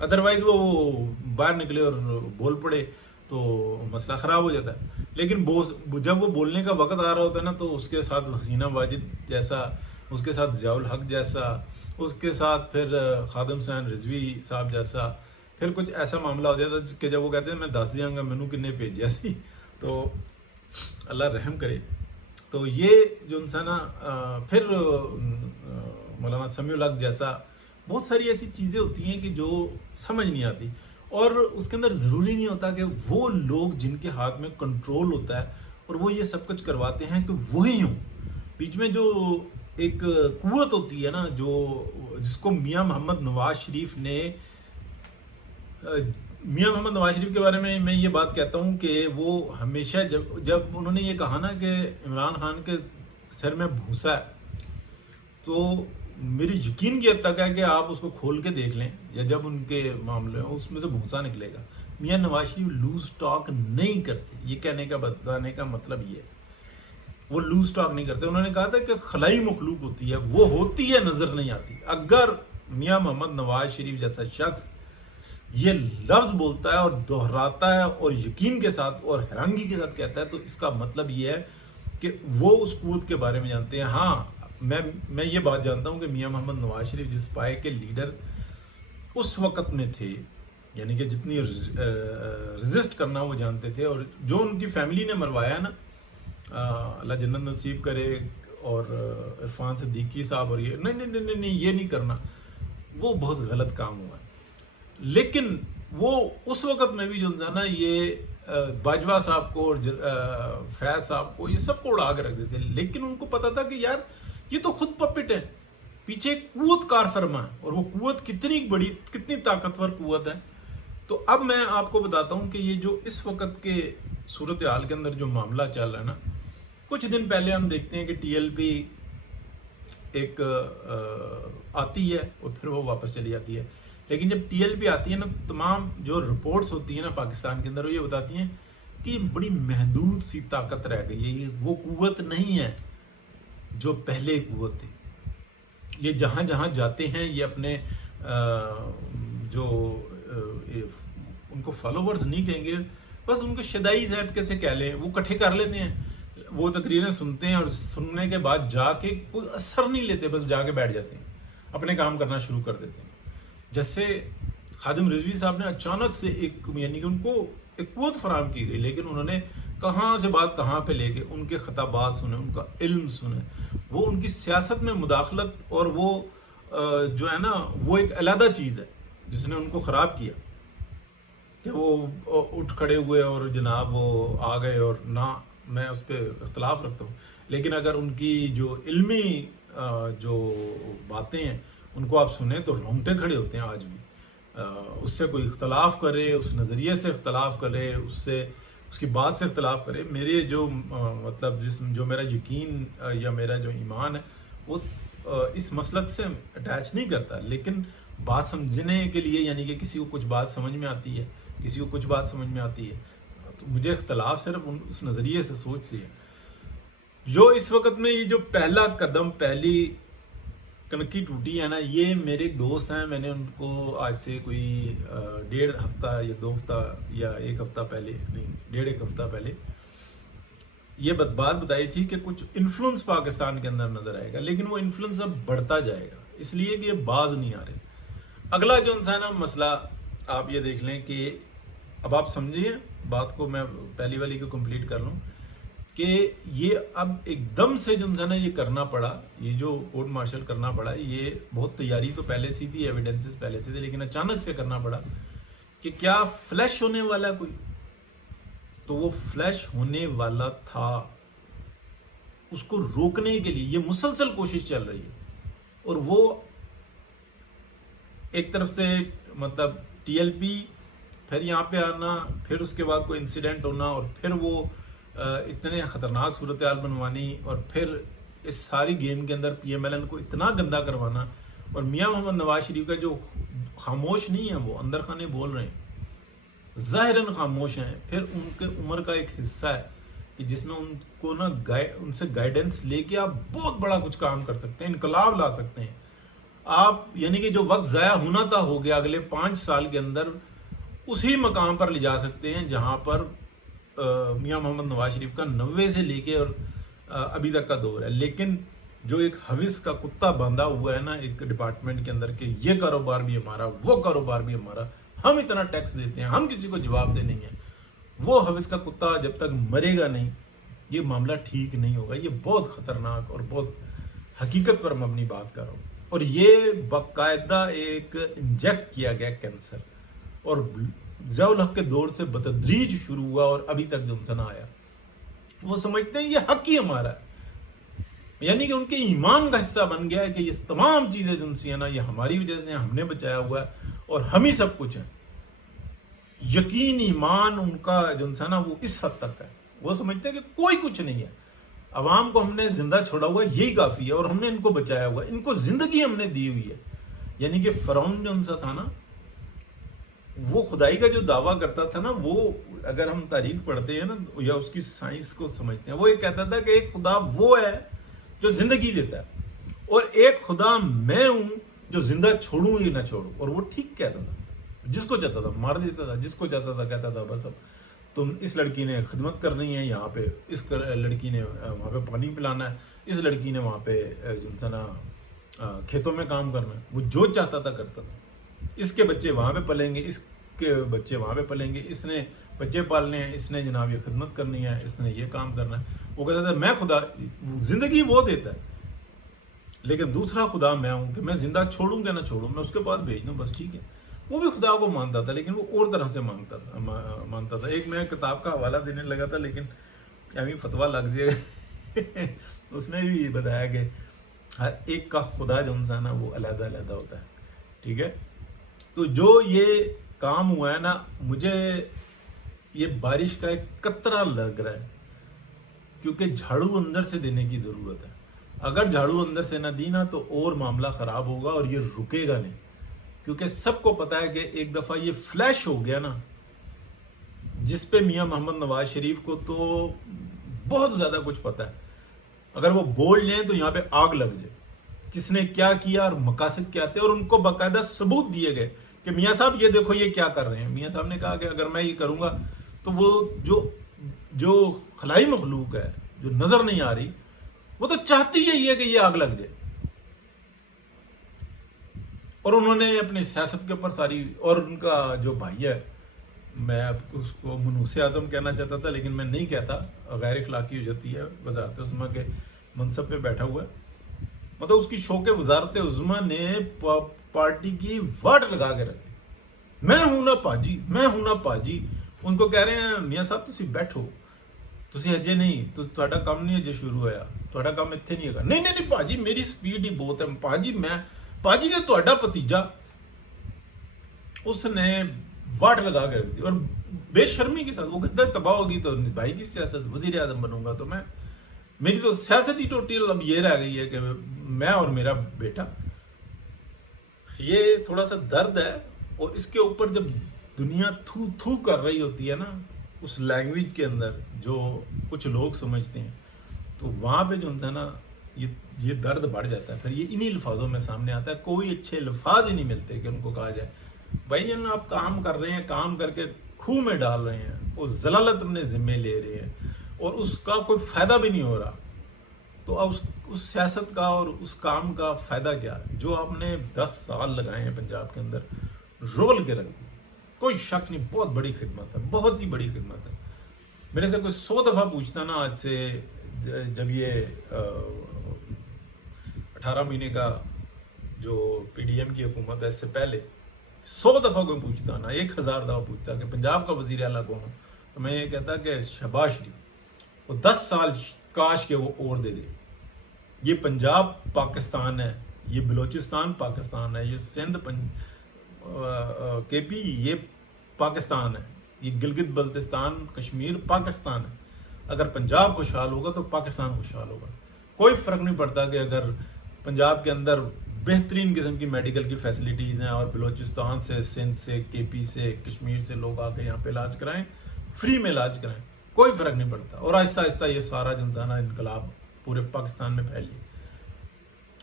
Otherwise وہ باہر نکلے اور بول پڑے تو مسئلہ خراب ہو جاتا ہے. لیکن جب وہ بولنے کا وقت آ رہا ہوتا ہے نا تو اس کے ساتھ حسینہ واجد جیسا, اس کے ساتھ ضیاء الحق جیسا, اس کے ساتھ پھر خادم حسین رضوی صاحب جیسا پھر کچھ ایسا معاملہ ہو جاتا ہے کہ جب وہ کہتے ہیں میں دس دیاں گا مینو کنے بھیجیا سی, تو اللہ رحم کرے. تو یہ جو انسان پھر مولانا سمیع الحق جیسا بہت ساری ایسی چیزیں ہوتی ہیں کہ جو سمجھ نہیں آتی, اور اس کے اندر ضروری نہیں ہوتا کہ وہ لوگ جن کے ہاتھ میں کنٹرول ہوتا ہے اور وہ یہ سب کچھ کرواتے ہیں کہ وہی ہوں. بیچ میں جو ایک قوت ہوتی ہے نا, جس کو میاں محمد نواز شریف نے, میاں محمد نواز شریف کے بارے میں یہ بات کہتا ہوں کہ وہ ہمیشہ جب انہوں نے یہ کہا نا کہ عمران خان کے سر میں بھوسا ہے, تو میری یقین کی حد تک ہے کہ آپ اس کو کھول کے دیکھ لیں یا جب ان کے معاملے میں اس میں سے بھوسا نکلے گا. میاں نواز شریف لوز ٹاک نہیں کرتے, یہ کہنے کا بتانے کا مطلب یہ ہے, وہ لوز ٹاک نہیں کرتے. انہوں نے کہا تھا کہ خلائی مخلوق ہوتی ہے, وہ ہوتی ہے نظر نہیں آتی. اگر میاں محمد نواز شریف جیسا شخص یہ لفظ بولتا ہے اور دہراتا ہے اور یقین کے ساتھ اور حیرانگی کے ساتھ کہتا ہے, تو اس کا مطلب یہ ہے کہ وہ اس قوت کے بارے میں جانتے ہیں. ہاں میں یہ بات جانتا ہوں کہ میاں محمد نواز شریف جس پائے کے لیڈر اس وقت میں تھے, یعنی کہ جتنی ریزسٹ کرنا وہ جانتے تھے, اور جو ان کی فیملی نے مروایا نا, اللہ جنت نصیب کرے, اور عرفان صدیقی صاحب, اور یہ نہیں یہ نہیں کرنا, وہ بہت غلط کام ہوا ہے. لیکن وہ اس وقت میں بھی جو نا یہ باجوہ صاحب کو اور فیض صاحب کو یہ سب کو اڑا کے رکھ دیتے, لیکن ان کو پتا تھا کہ یار یہ تو خود پپٹ ہے, پیچھے ایک قوت کار فرما ہے, اور وہ قوت کتنی بڑی کتنی طاقتور قوت ہے. تو اب میں آپ کو بتاتا ہوں کہ یہ جو اس وقت کے صورتحال کے اندر جو معاملہ چل رہا ہے نا, کچھ دن پہلے ہم دیکھتے ہیں کہ ٹی ایل پی ایک آتی ہے اور پھر وہ واپس چلی جاتی ہے. لیکن جب ٹی ایل پی آتی ہے نا, تمام جو رپورٹس ہوتی ہیں نا پاکستان کے اندر, وہ یہ بتاتی ہیں کہ بڑی محدود سی طاقت رہ گئی ہے, یہ وہ قوت نہیں ہے جو پہلے قوت تھی. یہ جہاں جہاں جاتے ہیں یہ اپنے جو ان کو فالوورز نہیں کہیں گے, بس ان کو شدائی صاحب کیسے کہہ لیں, وہ اکٹھے کر لیتے ہیں, وہ تقریریں سنتے ہیں اور سننے کے بعد جا کے کوئی اثر نہیں لیتے, بس جا کے بیٹھ جاتے ہیں, اپنے کام کرنا شروع کر دیتے ہیں. جیسے خادم رضوی صاحب نے اچانک سے ایک, یعنی کہ ان کو ایک قوت فراہم کی گئی, لیکن انہوں نے کہاں سے بات کہاں پہ لے کے ان کے خطابات سنے, ان کا علم سنے, وہ ان کی سیاست میں مداخلت, اور وہ جو ہے نا وہ ایک علیحدہ چیز ہے جس نے ان کو خراب کیا, کہ وہ اٹھ کھڑے ہوئے اور جناب وہ آ گئے. اور نہ میں اس پہ اختلاف رکھتا ہوں, لیکن اگر ان کی جو علمی جو باتیں ہیں ان کو آپ سنیں تو رونگٹے کھڑے ہوتے ہیں آج بھی. اس سے کوئی اختلاف کرے, اس نظریے سے اختلاف کرے, اس کی بات سے اختلاف کرے, میرے جو مطلب جو میرا یقین یا میرا جو ایمان ہے وہ اس مسلک سے اٹیچ نہیں کرتا, لیکن بات سمجھنے کے لیے, یعنی کہ کسی کو کچھ بات سمجھ میں آتی ہے, کسی کو کچھ بات سمجھ میں آتی ہے, تو مجھے اختلاف صرف اس نظریے سے, سوچ سے ہے. جو اس وقت میں یہ جو پہلا قدم, پہلی کنکی ٹوٹی ہے نا, یہ میرے ایک دوست ہیں, میں نے ان کو آج سے کوئی 1.5 ہفتہ یا 2 ہفتہ یا 1 ہفتہ پہلے, نہیں 1.5 ہفتہ پہلے یہ بات بتائی تھی کہ کچھ انفلوئنس پاکستان کے اندر نظر آئے گا, لیکن وہ انفلوئنس اب بڑھتا جائے گا, اس لیے کہ یہ باز نہیں آ رہے. اگلا جو انسان مسئلہ آپ یہ دیکھ لیں کہ اب آپ سمجھیں بات کو, میں پہلی والی کو کمپلیٹ کر لوں, کہ یہ اب ایک دم سے جو انسان یہ کرنا پڑا, یہ جو کورٹ مارشل کرنا پڑا, یہ بہت تیاری تو پہلے سے تھی, ایویڈنسز پہلے سے تھے, لیکن اچانک سے کرنا پڑا کہ کیا فلیش ہونے والا کوئی, تو وہ فلیش ہونے والا تھا. اس کو روکنے کے لیے یہ مسلسل کوشش چل رہی ہے, اور وہ ایک طرف سے مطلب ٹی ایل پی, پھر یہاں پہ آنا, پھر اس کے بعد کوئی انسیڈنٹ ہونا, اور پھر وہ اتنے خطرناک صورتحال بنوانی, اور پھر اس ساری گیم کے اندر پی ایم ایل این کو اتنا گندا کروانا. اور میاں محمد نواز شریف کا جو خاموش نہیں ہے, وہ اندر خانے بول رہے ہیں, ظاہراً خاموش ہیں, پھر ان کے عمر کا ایک حصہ ہے کہ جس میں ان کو نا ان سے گائیڈنس لے کے آپ بہت بڑا کچھ کام کر سکتے ہیں, انقلاب لا سکتے ہیں. آپ یعنی کہ جو وقت ضائع ہونا تھا ہو گیا، اگلے 5 سال کے اندر اسی مقام پر لے جا سکتے ہیں جہاں پر میاں محمد نواز شریف کا 90 سے لے کے اور ابھی تک کا دور ہے. لیکن جو ایک حوث کا کتا باندھا ہوا ہے نا ایک ڈپارٹمنٹ کے اندر کہ یہ کاروبار بھی ہمارا، وہ کاروبار بھی ہمارا، ہم اتنا ٹیکس دیتے ہیں، ہم کسی کو جواب دے نہیں ہیں، وہ حوث کا کتا جب تک مرے گا نہیں یہ معاملہ ٹھیک نہیں ہوگا. یہ بہت خطرناک اور بہت حقیقت پر مبنی بات کر رہا ہوں. اور یہ باقاعدہ ایک انجیکٹ کیا گیا کینسر، اور ضیاء الحق کے دور سے بتدریج شروع ہوا اور ابھی تک جو نہ آیا. وہ سمجھتے ہیں یہ حق ہی ہمارا ہے، یعنی کہ ان کے ایمان کا حصہ بن گیا ہے کہ یہ تمام چیزیں جو سی ہیں نا یہ ہماری وجہ سے ہم نے بچایا ہوا ہے اور ہم ہی سب کچھ ہیں. یقین ایمان ان کا جو ہے نا وہ اس حد تک ہے. وہ سمجھتے ہیں کہ کوئی کچھ نہیں ہے، عوام کو ہم نے زندہ چھوڑا ہوا ہے یہی کافی ہے، اور ہم نے ان کو بچایا ہوا ہے، ان کو زندگی ہم نے دی ہوئی ہے. یعنی کہ فرعون جو ان سے تھا نا وہ خدائی کا جو دعویٰ کرتا تھا نا، وہ اگر ہم تاریخ پڑھتے ہیں نا یا اس کی سائنس کو سمجھتے ہیں، وہ یہ کہتا تھا کہ ایک خدا وہ ہے جو زندگی دیتا ہے اور ایک خدا میں ہوں جو زندہ چھوڑوں یا نہ چھوڑوں. اور وہ ٹھیک کہتا تھا، جس کو چاہتا تھا مار دیتا تھا، جس کو چاہتا تھا کہتا تھا بس اب تم اس لڑکی نے خدمت کرنی ہے یہاں پہ، اس لڑکی نے وہاں پہ پانی پلانا ہے، اس لڑکی نے وہاں پہ جو ہے نا کھیتوں میں کام کرنا ہے. وہ جو چاہتا تھا کرتا تھا. اس کے بچے وہاں پہ پلیں گے، اس کے بچے وہاں پہ پلیں گے، اس نے بچے پالنے ہیں، اس نے جناب یہ خدمت کرنی ہے، اس نے یہ کام کرنا ہے. وہ کہتا تھا میں خدا، زندگی وہ دیتا ہے لیکن دوسرا خدا میں ہوں کہ میں زندہ چھوڑوں کہ نہ چھوڑوں، میں اس کے پاس بھیج دوں بس ٹھیک ہے. وہ بھی خدا کو مانتا تھا لیکن وہ اور طرح سے مانتا تھا. ایک میں کتاب کا حوالہ دینے لگا تھا لیکن ابھی فتویٰ لگ جائے گا. اس میں بھی بتایا کہ ہر ایک کا خدا جو انسان ہے وہ علیحدہ علیحدہ ہوتا ہے. ٹھیک ہے، تو جو یہ کام ہوا ہے نا مجھے یہ بارش کا ایک قطرہ لگ رہا ہے کیونکہ جھاڑو اندر سے دینے کی ضرورت ہے. اگر جھاڑو اندر سے نہ دی نا تو اور معاملہ خراب ہوگا اور یہ رکے گا نہیں، کیونکہ سب کو پتا ہے کہ ایک دفعہ یہ فلیش ہو گیا نا جس پہ میاں محمد نواز شریف کو تو بہت زیادہ کچھ پتا ہے. اگر وہ بول لیں تو یہاں پہ آگ لگ جائے کس نے کیا کیا اور مقاصد کیا تھے، اور ان کو باقاعدہ ثبوت دیے گئے کہ میاں صاحب یہ دیکھو یہ کیا کر رہے ہیں. میاں صاحب نے کہا کہ اگر میں یہ کروں گا تو وہ جو خلائی مخلوق ہے جو نظر نہیں آ رہی وہ تو چاہتی یہی ہے کہ یہ آگ لگ جائے. اور انہوں نے اپنی سیاست کے اوپر ساری، اور ان کا جو بھائی ہے میں اس کو منوس اعظم کہنا چاہتا تھا لیکن میں نہیں کہتا، غیر اخلاقی ہو جاتی ہے. وزارت عظمیٰ کے منصب پہ بیٹھا ہوا ہے، مطلب اس کی شوق وزارت عظمیٰ نے پارٹی کی واٹ لگا کے رکھے. میں ہوں نا پاجی، میں ہوں نا پاجی. ان کو کہہ رہے ہیں میاں صاحب تسی بیٹھو، تسی اجے نہیں، تہاڈا کام نہیں اجے شروع ہویا، تہاڈا کام اتنے نہیں ہوگا. نہیں پاجی میری سپیڈ ہی بہت ہے پاجی، میں پاجی نے تہاڈا بھتیجا. اس نے واٹ لگا کے رکھ دی اور بے شرمی کے ساتھ وہ کہتا ہے تباہ ہوگی تو بھائی کی سیاست، وزیر اعظم بنوں گا تو میں، میری تو سیاست ہی ٹوٹل اب یہ رہ گئی ہے کہ میں اور میرا بیٹا. یہ تھوڑا سا درد ہے. اور اس کے اوپر جب دنیا تھو تھو کر رہی ہوتی ہے نا اس لینگویج کے اندر جو کچھ لوگ سمجھتے ہیں، تو وہاں پہ جو ہے نا یہ درد بڑھ جاتا ہے. پھر یہ انہی الفاظوں میں سامنے آتا ہے. کوئی اچھے الفاظ ہی نہیں ملتے کہ ان کو کہا جائے بھائی جان آپ کام کر رہے ہیں، کام کر کے کھو میں ڈال رہے ہیں، وہ ضلالت اپنے ذمے لے رہے ہیں اور اس کا کوئی فائدہ بھی نہیں ہو رہا. تو اب اس سیاست کا اور اس کام کا فائدہ کیا ہے جو آپ نے 10 سال لگائے ہیں پنجاب کے اندر رول کے رکھ دی. کوئی شک نہیں بہت بڑی خدمت ہے، بہت ہی بڑی خدمت ہے. میرے سے کوئی 100 دفعہ پوچھتا نا آج سے جب یہ 18 مہینے کا جو پی ڈی ایم کی حکومت ہے اس سے پہلے 100 دفعہ کوئی پوچھتا نا 1000 دفعہ پوچھتا کہ پنجاب کا وزیر اعلیٰ کون ہو، تو میں یہ کہتا کہ شہباز شریف. وہ 10 سال کاش کہ وہ اور دے دے. یہ پنجاب پاکستان ہے، یہ بلوچستان پاکستان ہے، یہ سندھ کے پی یہ پاکستان ہے، یہ گلگت بلتستان کشمیر پاکستان ہے. اگر پنجاب خوشحال ہوگا تو پاکستان خوشحال ہوگا. کوئی فرق نہیں پڑتا کہ اگر پنجاب کے اندر بہترین قسم کی میڈیکل کی فیسلٹیز ہیں اور بلوچستان سے، سندھ سے، کے پی سے، کشمیر سے لوگ آ کے یہاں پہ علاج کرائیں، فری میں علاج کرائیں، کوئی فرق نہیں پڑتا. اور آہستہ آہستہ یہ سارا جو انقلاب پورے پاکستان میں پھیل گیا.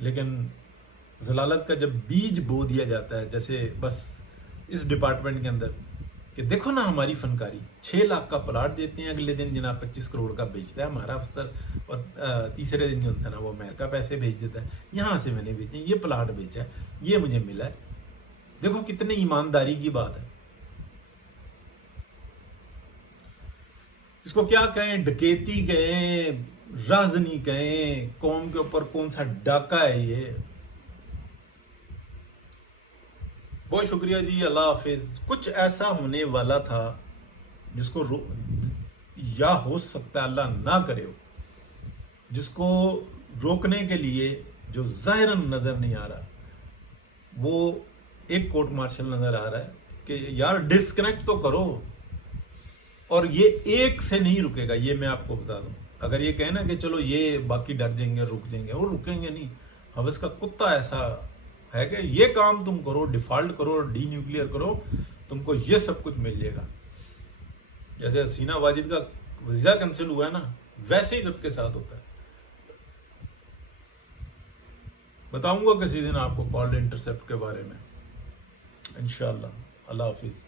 لیکن ضلالت کا جب بیج بو دیا جاتا ہے، جیسے بس اس ڈپارٹمنٹ کے اندر کہ دیکھو نا ہماری فنکاری، 6 لاکھ کا پلاٹ دیتے ہیں، اگلے دن جناب 25 کروڑ کا بیچتا ہے ہمارا افسر، اور تیسرے دن جو ہے نا وہ امریکہ پیسے بھیج دیتا ہے، یہاں سے میں نے بیچے، یہ پلاٹ بیچا ہے، یہ مجھے ملا ہے۔ دیکھو کتنی ایمانداری کی بات ہے۔ اس کو کیا کہیں، ڈکیتی کہیں، رازنی کہیں، قوم کے اوپر کون سا ڈاکہ ہے یہ۔ بہت شکریہ جی، اللہ حافظ۔ کچھ ایسا ہونے والا تھا جس کو یا ہو سکتا ہے اللہ نہ کرے ہو، جس کو روکنے کے لیے جو ظاہراً نظر نہیں آ رہا، وہ ایک کورٹ مارشل نظر آ رہا ہے کہ یار ڈسکنیکٹ تو کرو، اور یہ ایک سے نہیں رکے گا، یہ میں آپ کو بتا دوں۔ اگر یہ کہنا کہ چلو یہ باقی ڈر جائیں گے، رک جائیں گے، وہ رکیں گے نہیں۔ حوث کا کتا ایسا ہے کہ یہ کام تم کرو، ڈیفالٹ کرو، ڈی نیوکلیئر کرو، تم کو یہ سب کچھ مل جائے گا۔ جیسے حسینہ واجد کا ویزا کینسل ہوا ہے نا، ویسے ہی سب کے ساتھ ہوتا ہے۔ بتاؤں گا کسی دن آپ کو کال انٹرسیپٹ کے بارے میں انشاءاللہ۔ اللہ حافظ۔